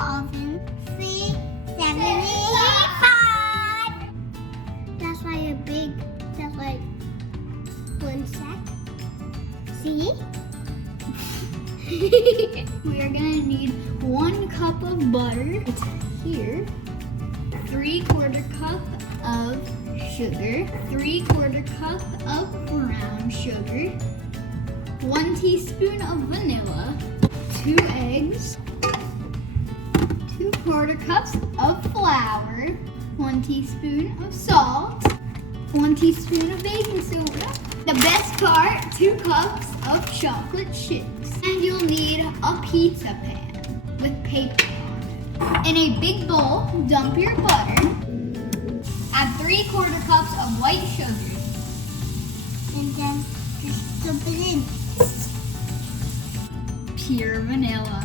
oven. 3, 7, 8, 5. That's like a big, that's like 1 sec. See? We are gonna need 1 cup of butter. It's here. 3/4 cup of sugar. 3/4 cup of brown sugar. 1 teaspoon of vanilla. 2 eggs. 2/4 cups of flour. 1 teaspoon of salt. 1 teaspoon of baking soda. The best part, 2 cups of chocolate chips. And you'll need a pizza pan with paper on it. In a big bowl, dump your butter. Add 3/4 cups of white sugar. And then just dump it in. Pure vanilla.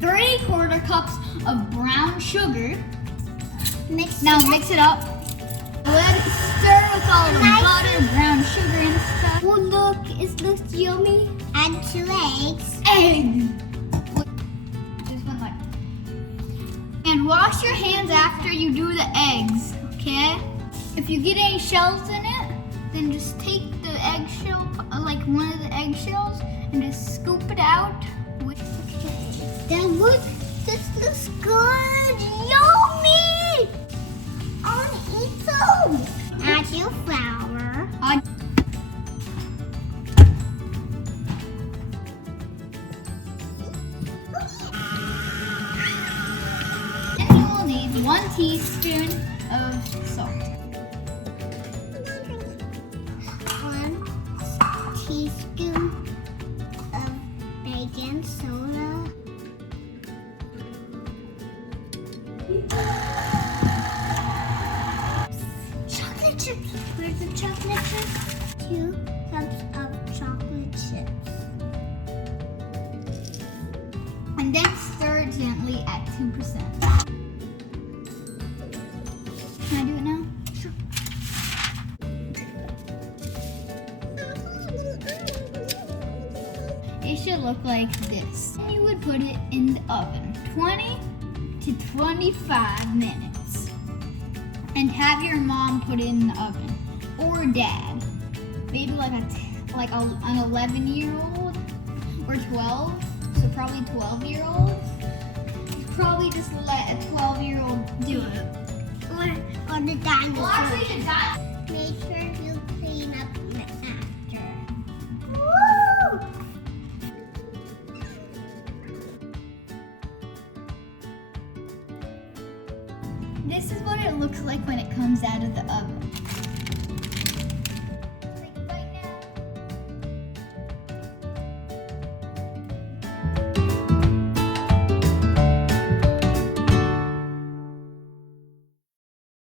3/4 cups of brown sugar. Now mix it up. Let it stir with all the butter, brown sugar and stuff. Oh look, it looks yummy. Add 2 eggs. Eggs. Just one like. And wash your hands after you do the eggs, okay? If you get any shells in it, then just take the eggshell, like one of the eggshells, and just scoop it out. Then look, this looks good. Yummy! I'll eat some. Add your flour. And you will need 1 teaspoon of salt. 1 teaspoon of baking soda. Chocolate chips. Where's the chocolate chips? 2 cups of chocolate chips. And then stir gently at 2%. Can I do it now? Sure. It should look like this. And you would put it in the oven 20 to 25 minutes. And have your mom put it in the oven, or dad. Maybe like an 11-year-old or 12. So probably 12-year-old. Probably just let a 12-year-old do it. Or the dinosaur. Well, actually, the dinosaur. Make sure